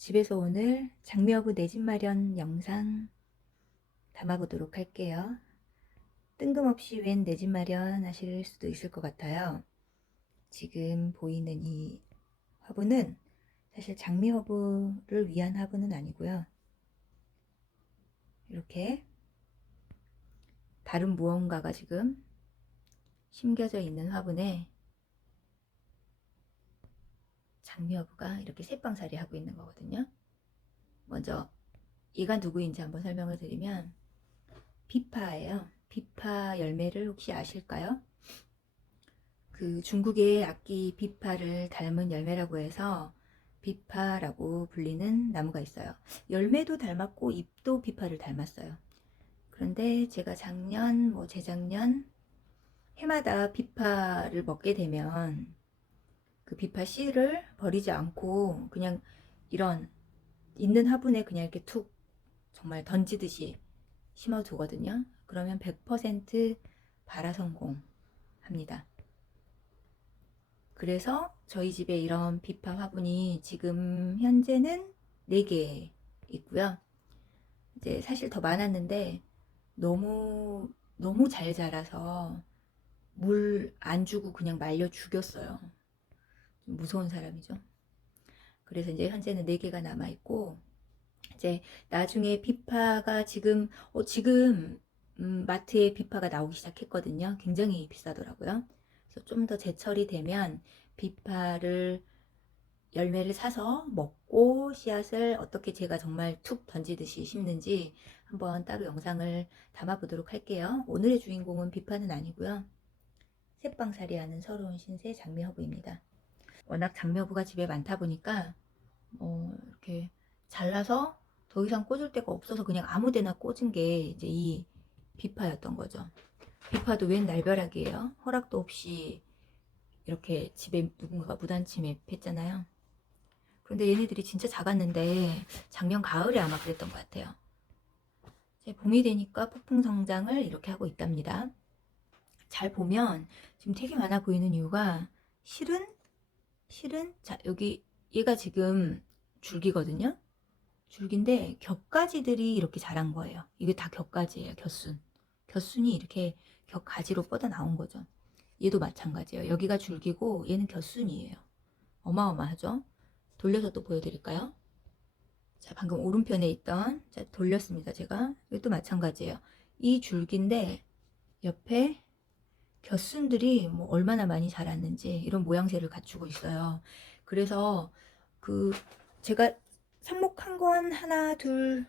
집에서 오늘 장미허브 내 집 마련 영상 담아보도록 할게요. 뜬금없이 웬 내 집 마련 하실 수도 있을 것 같아요. 지금 보이는 이 화분은 사실 장미허브를 위한 화분은 아니고요. 이렇게 다른 무언가가 지금 심겨져 있는 화분에 장미허브가 이렇게 새빵살이 하고 있는 거거든요. 먼저 얘가 누구인지 한번 설명을 드리면 비파예요. 비파 열매를 혹시 아실까요? 그 중국의 악기 비파를 닮은 열매라고 해서 비파라고 불리는 나무가 있어요. 열매도 닮았고 잎도 비파를 닮았어요. 그런데 제가 작년, 재작년 해마다 비파를 먹게 되면 그 비파 씨를 버리지 않고 그냥 이런 있는 화분에 그냥 이렇게 툭 정말 던지듯이 심어두거든요. 그러면 100% 발화 성공합니다. 그래서 저희 집에 이런 비파 화분이 지금 현재는 4개 있고요. 이제 사실 더 많았는데 너무 잘 자라서 물 안 주고 그냥 말려 죽였어요. 좀 무서운 사람이죠. 그래서 이제 현재는 4개가 남아 있고, 이제 나중에 비파가 지금 마트에 비파가 나오기 시작했거든요. 굉장히 비싸더라고요. 그래서 좀 더 제철이 되면 비파를 열매를 사서 먹고 씨앗을 어떻게 제가 정말 툭 던지듯이 심는지 한번 따로 영상을 담아 보도록 할게요. 오늘의 주인공은 비파는 아니고요. 새빵살이 하는 서러운 신세 장미허브입니다. 워낙 장미허브가 집에 많다 보니까 이렇게 잘라서 더 이상 꽂을 데가 없어서 그냥 아무 데나 꽂은 게 이제 이 비파였던 거죠. 비파도 웬 날벼락이에요. 허락도 없이 이렇게 집에 누군가가 무단침입했잖아요. 그런데 얘네들이 진짜 작았는데 작년 가을에 아마 그랬던 것 같아요. 이제 봄이 되니까 폭풍 성장을 이렇게 하고 있답니다. 잘 보면 지금 되게 많아 보이는 이유가 실은 자 여기 얘가 지금 줄기거든요. 줄기인데 겹가지들이 이렇게 자란 거예요. 이게 다 겹가지예요. 겹순이 이렇게 겹가지로 뻗어 나온 거죠. 얘도 마찬가지예요. 여기가 줄기고 얘는 겹순이에요. 어마어마하죠. 돌려서 또 보여드릴까요? 자, 방금 오른편에 있던, 자, 돌렸습니다. 제가. 이것도 마찬가지예요. 이 줄기인데 옆에 겹순들이 뭐 얼마나 많이 자랐는지 이런 모양새를 갖추고 있어요. 그래서 그 제가 삽목한 건 하나, 둘,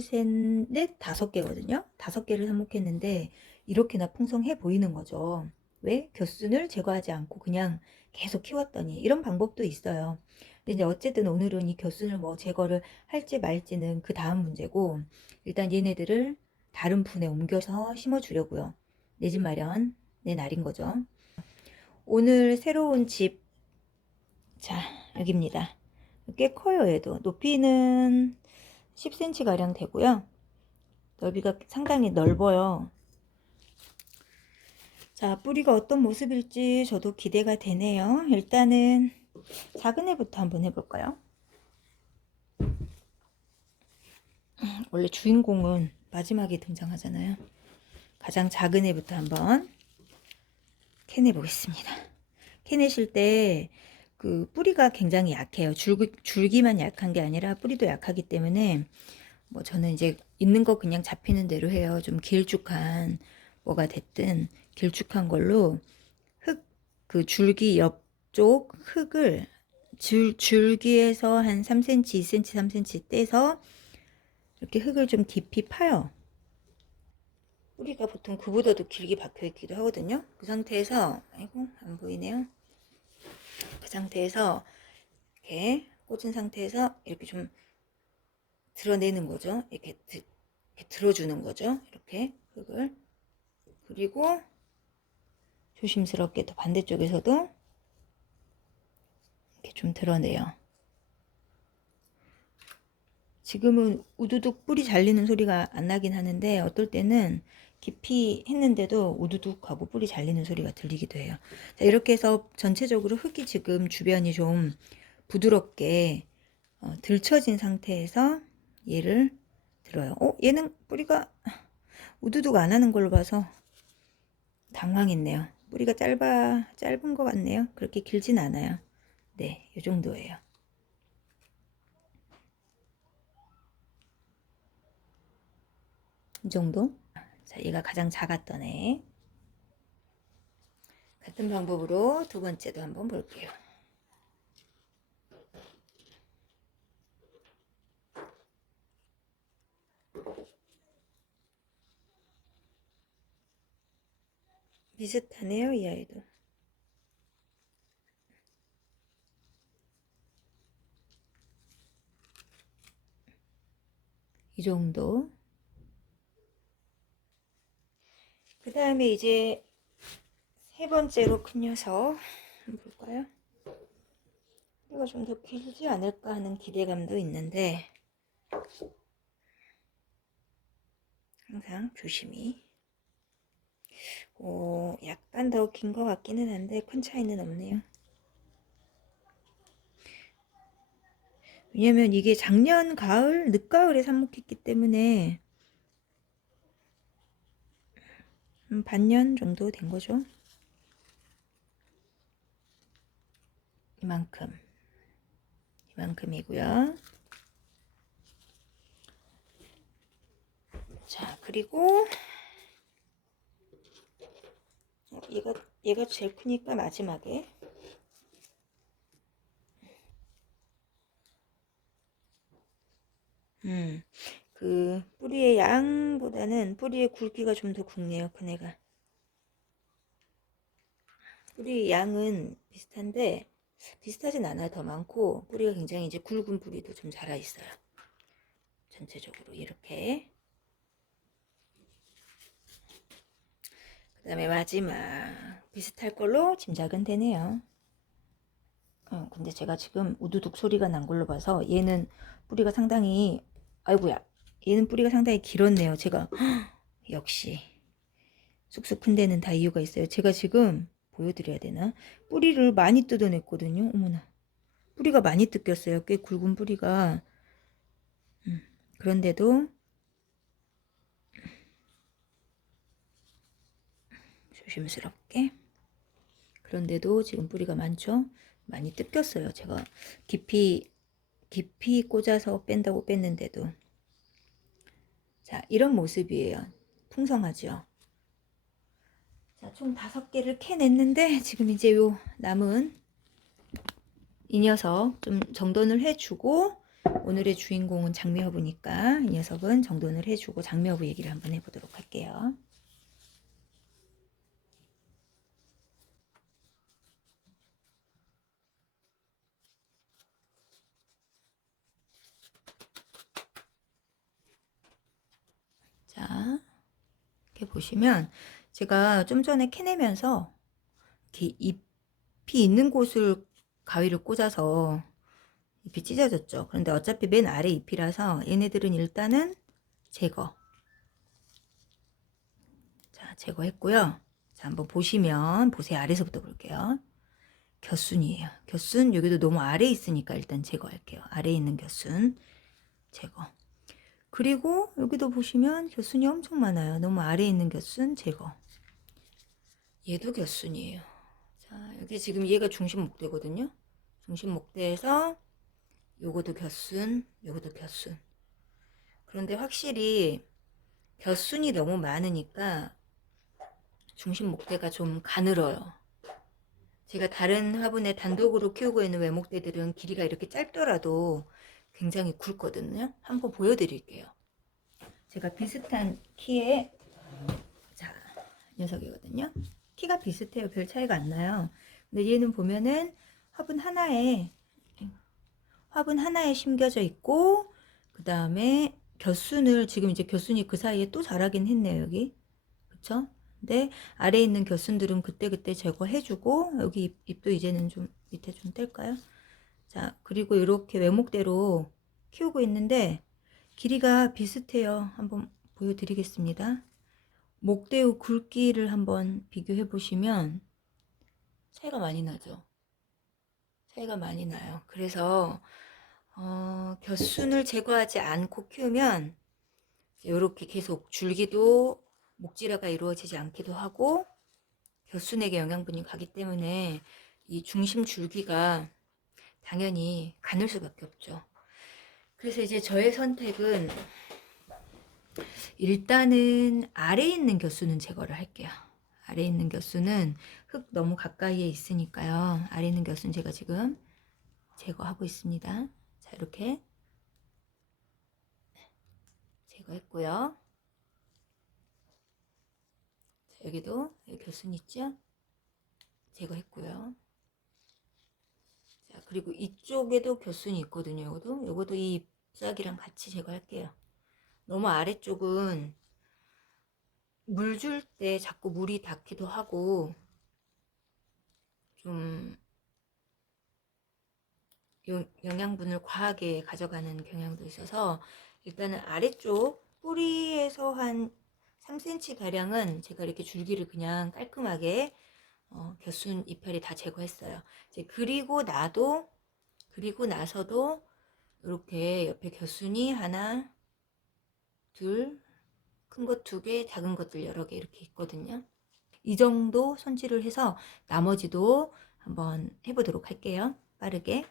셋, 넷, 5개거든요. 5개를 삽목했는데 이렇게나 풍성해 보이는 거죠. 왜? 겹순을 제거하지 않고 그냥 계속 키웠더니 이런 방법도 있어요. 근데 이제 어쨌든 오늘은 이 겹순을 뭐 제거를 할지 말지는 그 다음 문제고, 일단 얘네들을 다른 분에 옮겨서 심어 주려고요. 내 집 마련 내 날인 거죠. 오늘 새로운 집, 자, 여기입니다. 꽤 커요. 얘도 높이는 10cm 가량 되고요. 넓이가 상당히 넓어요. 자, 뿌리가 어떤 모습일지 저도 기대가 되네요. 일단은 작은 애부터 한번 해볼까요? 원래 주인공은 마지막에 등장하잖아요. 가장 작은 애부터 한번 캐내보겠습니다. 캐내실 때 그 뿌리가 굉장히 약해요. 줄기만 약한 게 아니라 뿌리도 약하기 때문에 뭐 저는 이제 있는 거 그냥 잡히는 대로 해요. 좀 길쭉한 뭐가 됐든 길쭉한 걸로 그 줄기 옆쪽 흙을 줄기에서 한 3cm, 2cm, 3cm 떼서 이렇게 흙을 좀 깊이 파요. 뿌리가 보통 그보다도 길게 박혀 있기도 하거든요. 그 상태에서, 아이고 안 보이네요. 그 상태에서 이렇게 꽂은 상태에서 이렇게 좀 드러내는 거죠. 이렇게 들어주는 거죠. 이렇게 흙을. 그리고 조심스럽게 또 반대쪽에서도 이렇게 좀 드러내요. 지금은 우두둑 뿌리 잘리는 소리가 안 나긴 하는데 어떨 때는 깊이 했는데도 우두둑 하고 뿌리 잘리는 소리가 들리기도 해요. 자, 이렇게 해서 전체적으로 흙이 지금 주변이 좀 부드럽게 들쳐진 상태에서 얘를 들어요. 얘는 뿌리가 우두둑 안 하는 걸로 봐서 당황했네요. 뿌리가 짧은 것 같네요. 그렇게 길진 않아요. 네, 이 정도예요. 이 정도? 자, 얘가 가장 작았던 애. 같은 방법으로 두 번째도 한번 볼게요. 비슷하네요, 이 아이도. 이 정도. 그 다음에 이제 세 번째로 큰 녀석 한번 볼까요? 이거 좀 더 길지 않을까 하는 기대감도 있는데 항상 조심히. 약간 더 긴 것 같기는 한데 큰 차이는 없네요. 왜냐면 이게 작년 가을, 늦가을에 삽목했기 때문에 반년 정도 된 거죠. 이만큼이고요. 자, 그리고 얘가 제일 크니까 마지막에 그 뿌리의 양보다는 뿌리의 굵기가 좀 더 굵네요. 큰 애가. 뿌리 양은 비슷한데 비슷하진 않아요. 더 많고 뿌리가 굉장히 이제 굵은 뿌리도 좀 자라 있어요. 전체적으로 이렇게. 그 다음에 마지막 비슷할 걸로 짐작은 되네요. 근데 제가 지금 우두둑 소리가 난 걸로 봐서 얘는 뿌리가 상당히, 아이고야, 얘는 뿌리가 상당히 길었네요. 제가 역시 쑥쑥 큰 데는 다 이유가 있어요. 제가 지금 보여드려야 되나? 뿌리를 많이 뜯어냈거든요. 어머나, 뿌리가 많이 뜯겼어요. 꽤 굵은 뿌리가. 그런데도 조심스럽게. 그런데도 지금 뿌리가 많죠? 많이 뜯겼어요. 제가 깊이 꽂아서 뺀다고 뺐는데도. 자, 이런 모습이에요. 풍성하죠? 자, 총 5개를 캐냈는데 지금 이제 요 남은 이 녀석 좀 정돈을 해주고, 오늘의 주인공은 장미허브니까 이 녀석은 정돈을 해주고 장미허브 얘기를 한번 해보도록 할게요. 자, 이렇게 보시면 제가 좀 전에 캐내면서 이렇게 잎이 있는 곳을 가위를 꽂아서 잎이 찢어졌죠. 그런데 어차피 맨 아래 잎이라서 얘네들은 일단은 제거. 자, 제거했고요. 자, 한번 보세요. 아래서부터 볼게요. 겨순이에요. 겨순, 여기도 너무 아래에 있으니까 일단 제거할게요. 아래에 있는 겨순 제거. 그리고 여기도 보시면 겨순이 엄청 많아요. 너무 아래에 있는 겨순 제거. 얘도 겨순이에요. 자, 여기 지금 얘가 중심 목대거든요. 중심 목대에서 요것도 겨순, 요것도 겨순. 그런데 확실히 겨순이 너무 많으니까 중심 목대가 좀 가늘어요. 제가 다른 화분에 단독으로 키우고 있는 외목대들은 길이가 이렇게 짧더라도 굉장히 굵거든요. 한번 보여드릴게요. 제가 비슷한 키의 녀석이거든요. 키가 비슷해요. 별 차이가 안 나요. 근데 얘는 보면은 화분 하나에 심겨져 있고, 그 다음에 겨순을 지금 이제 겨순이 그 사이에 또 자라긴 했네요. 여기 그쵸? 근데 아래에 있는 겨순들은 그때그때 제거해주고, 여기 잎도 이제는 좀 밑에 좀 뗄까요? 자, 그리고 이렇게 외목대로 키우고 있는데 길이가 비슷해요. 한번 보여드리겠습니다. 목대의 굵기를 한번 비교해 보시면 차이가 많이 나죠. 차이가 많이 나요. 그래서 겨순을 제거하지 않고 키우면 이렇게 계속 줄기도 목질화가 이루어지지 않기도 하고 겨순에게 영양분이 가기 때문에 이 중심 줄기가 당연히 가늘 수밖에 없죠. 그래서 이제 저의 선택은 일단은 아래에 있는 겨순은 제거를 할게요. 아래에 있는 겨순은 흙 너무 가까이에 있으니까요. 아래에 있는 겨순 제가 지금 제거하고 있습니다. 자, 이렇게 제거했고요. 자, 여기도 여기 겨순 있죠? 제거했고요. 자, 그리고 이쪽에도 겨순이 있거든요. 요것도 이 잎사귀랑 같이 제거할게요. 너무 아래쪽은 물 줄 때 자꾸 물이 닿기도 하고 좀 영양분을 과하게 가져가는 경향도 있어서 일단은 아래쪽 뿌리에서 한 3cm 가량은 제가 이렇게 줄기를 그냥 깔끔하게 겨순 잎혈이 다 제거했어요. 이제 그리고 나서도 이렇게 옆에 겨순이 하나, 둘, 큰 것 두 개, 작은 것들 여러 개 이렇게 있거든요. 이 정도 손질을 해서 나머지도 한번 해보도록 할게요. 빠르게.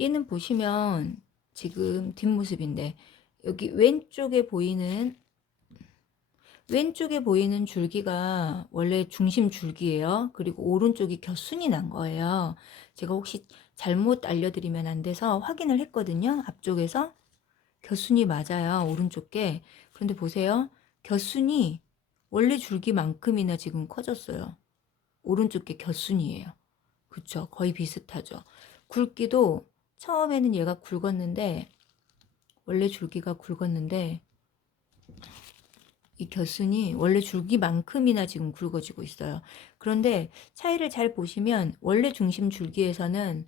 얘는 보시면 지금 뒷모습인데 여기 왼쪽에 보이는 줄기가 원래 중심 줄기예요. 그리고 오른쪽이 겨순이 난 거예요. 제가 혹시 잘못 알려드리면 안 돼서 확인을 했거든요. 앞쪽에서 겨순이 맞아요. 오른쪽 게. 그런데 보세요. 겨순이 원래 줄기만큼이나 지금 커졌어요. 오른쪽 게 겨순이에요. 그쵸? 거의 비슷하죠. 굵기도 처음에는 얘가 굵었는데 원래 줄기가 굵었는데 이 겨순이 원래 줄기만큼이나 지금 굵어지고 있어요. 그런데 차이를 잘 보시면 원래 중심 줄기에서는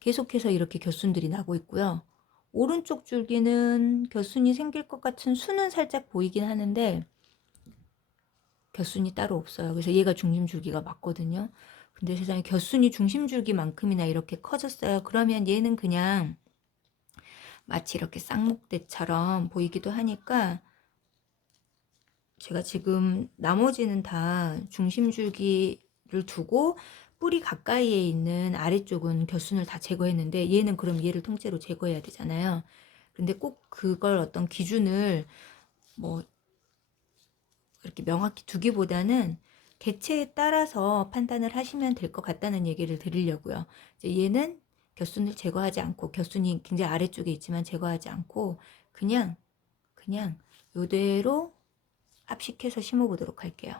계속해서 이렇게 겨순들이 나고 있고요. 오른쪽 줄기는 겨순이 생길 것 같은 수는 살짝 보이긴 하는데 겨순이 따로 없어요. 그래서 얘가 중심 줄기가 맞거든요. 근데 세상에 겨순이 중심 줄기만큼이나 이렇게 커졌어요. 그러면 얘는 그냥 마치 이렇게 쌍목대처럼 보이기도 하니까 제가 지금 나머지는 다 중심줄기를 두고 뿌리 가까이에 있는 아래쪽은 겨순을 다 제거했는데 얘는 그럼 얘를 통째로 제거해야 되잖아요. 근데 꼭 그걸 어떤 기준을 뭐 이렇게 명확히 두기보다는 개체에 따라서 판단을 하시면 될 것 같다는 얘기를 드리려고요. 이제 얘는 겨순을 제거하지 않고 겨순이 굉장히 아래쪽에 있지만 제거하지 않고 그냥 요대로 압식해서 심어보도록 할게요.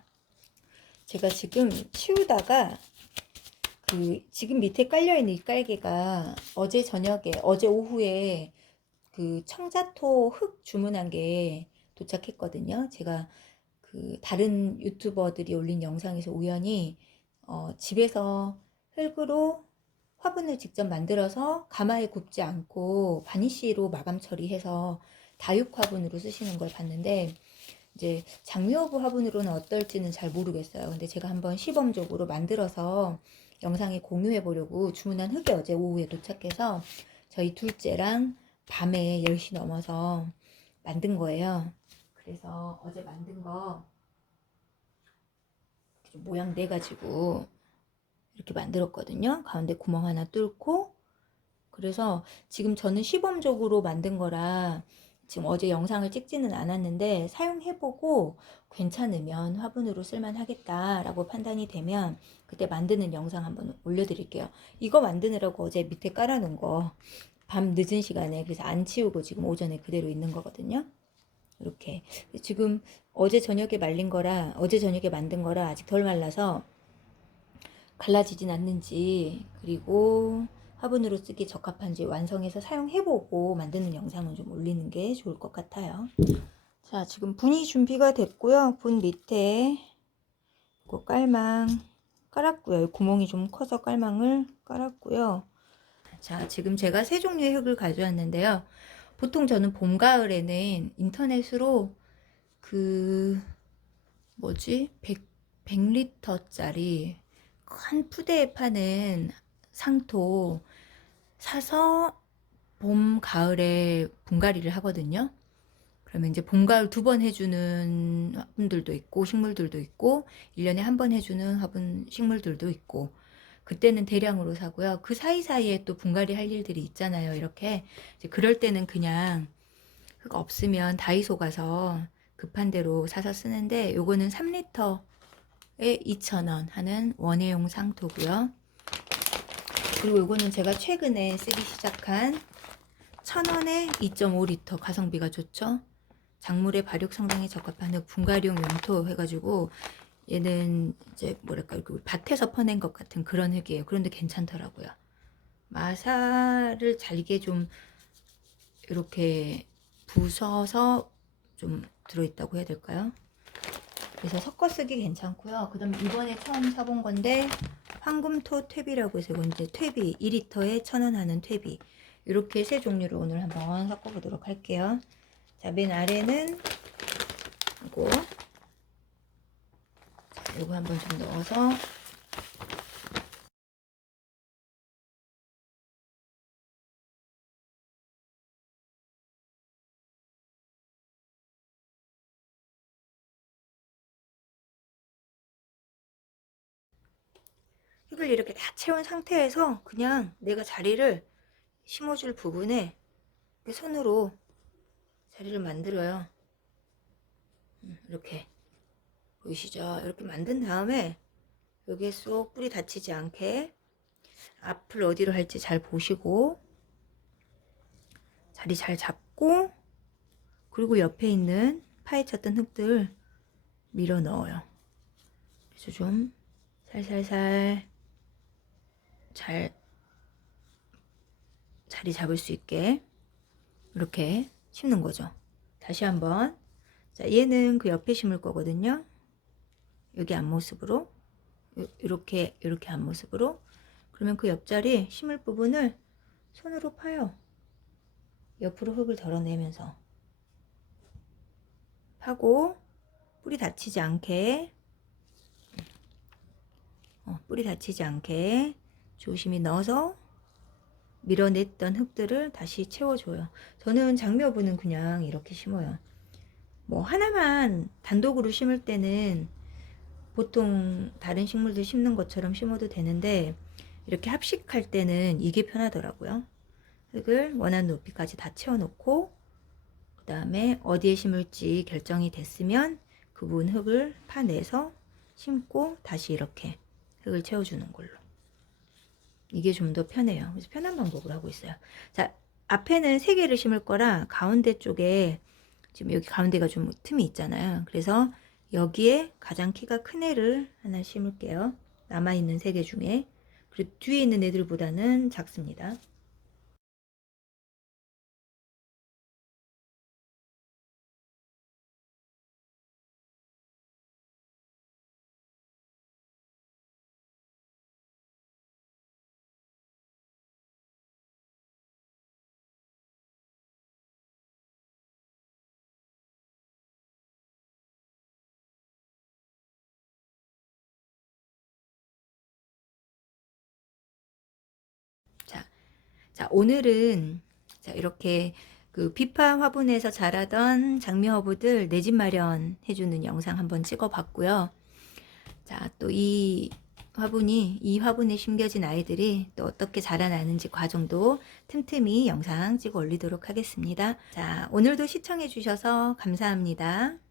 제가 지금 치우다가 지금 밑에 깔려있는 이 깔개가 어제 오후에 청자토 흙 주문한 게 도착했거든요. 제가 다른 유튜버들이 올린 영상에서 우연히 집에서 흙으로 화분을 직접 만들어서 가마에 굽지 않고 바니쉬로 마감 처리해서 다육 화분으로 쓰시는 걸 봤는데 이제 장미허브 화분으로는 어떨지는 잘 모르겠어요. 근데 제가 한번 시범적으로 만들어서 영상에 공유해 보려고 주문한 흙이 어제 오후에 도착해서 저희 둘째랑 밤에 10시 넘어서 만든 거예요. 그래서 어제 만든 거 모양 내가지고 이렇게 만들었거든요. 가운데 구멍 하나 뚫고. 그래서 지금 저는 시범적으로 만든 거라 지금 어제 영상을 찍지는 않았는데 사용해보고 괜찮으면 화분으로 쓸만하겠다라고 판단이 되면 그때 만드는 영상 한번 올려드릴게요. 이거 만드느라고 어제 밑에 깔아놓은 거 밤 늦은 시간에 그래서 안 치우고 지금 오전에 그대로 있는 거거든요. 이렇게 지금 어제 저녁에 말린 거라 어제 저녁에 만든 거라 아직 덜 말라서 갈라지진 않는지 그리고 화분으로 쓰기 적합한지 완성해서 사용해보고 만드는 영상은 좀 올리는 게 좋을 것 같아요. 자, 지금 분이 준비가 됐고요. 분 밑에 그 깔망 깔았고요. 구멍이 좀 커서 깔망을 깔았고요. 자, 지금 제가 세 종류의 흙을 가져왔는데요. 보통 저는 봄, 가을에는 인터넷으로 그 뭐지? 100리터짜리 큰 푸대에 파는 상토 사서 봄, 가을에 분갈이를 하거든요. 그러면 이제 봄, 가을 두 번 해주는 화분들도 있고 식물들도 있고 1년에 한 번 해주는 화분 식물들도 있고 그때는 대량으로 사고요. 그 사이사이에 또 분갈이 할 일들이 있잖아요. 이렇게 이제 그럴 때는 그냥 흙 없으면 다이소 가서 급한 대로 사서 쓰는데 요거는 3리터에 2,000원 하는 원예용 상토고요. 그리고 요거는 제가 최근에 쓰기 시작한 1,000원에 2.5리터 가성비가 좋죠. 작물의 발육 성장에 적합한 흙 분갈이용 용토 해가지고 얘는 이제 뭐랄까 밭에서 퍼낸 것 같은 그런 흙이에요. 그런데 괜찮더라고요. 마사를 잘게 좀 이렇게 부숴서 좀 들어있다고 해야 될까요? 그래서 섞어 쓰기 괜찮고요. 그 다음에 이번에 처음 사본 건데 황금토 퇴비라고 해서 이건 이제 퇴비 2리터에 1,000원 하는 퇴비 이렇게 세 종류를 오늘 한번 섞어 보도록 할게요. 자, 맨 아래는 이거 자, 이거 한번 좀 넣어서 흙을 이렇게 다 채운 상태에서 그냥 내가 자리를 심어줄 부분에 손으로 자리를 만들어요. 이렇게 보이시죠? 이렇게 만든 다음에 여기에 쏙 뿌리 닫히지 않게 앞을 어디로 할지 잘 보시고 자리 잘 잡고 그리고 옆에 있는 파헤쳤던 흙들 밀어 넣어요. 그래서 좀 살살살 잘 자리 잡을 수 있게 이렇게 심는 거죠. 다시 한번. 자, 얘는 그 옆에 심을 거거든요. 여기 앞모습으로 이렇게 앞모습으로. 그러면 그 옆자리 심을 부분을 손으로 파요. 옆으로 흙을 덜어내면서 파고 뿌리 다치지 않게 뿌리 다치지 않게 조심히 넣어서 밀어냈던 흙들을 다시 채워줘요. 저는 장묘부는 그냥 이렇게 심어요. 뭐 하나만 단독으로 심을 때는 보통 다른 식물들 심는 것처럼 심어도 되는데 이렇게 합식할 때는 이게 편하더라고요. 흙을 원하는 높이까지 다 채워놓고 그 다음에 어디에 심을지 결정이 됐으면 그 부분 흙을 파내서 심고 다시 이렇게 흙을 채워주는 걸로. 이게 좀 더 편해요. 그래서 편한 방법으로 하고 있어요. 자, 앞에는 3개를 심을 거라 가운데 쪽에 지금 여기 가운데가 좀 틈이 있잖아요. 그래서 여기에 가장 키가 큰 애를 하나 심을게요. 남아있는 3개 중에. 그리고 뒤에 있는 애들보다는 작습니다. 자, 오늘은 자, 이렇게 그 비파 화분에서 자라던 장미 허브들 내 집 마련 해주는 영상 한번 찍어 봤고요. 자, 또 이 화분에 심겨진 아이들이 또 어떻게 자라나는지 과정도 틈틈이 영상 찍어 올리도록 하겠습니다. 자, 오늘도 시청해 주셔서 감사합니다.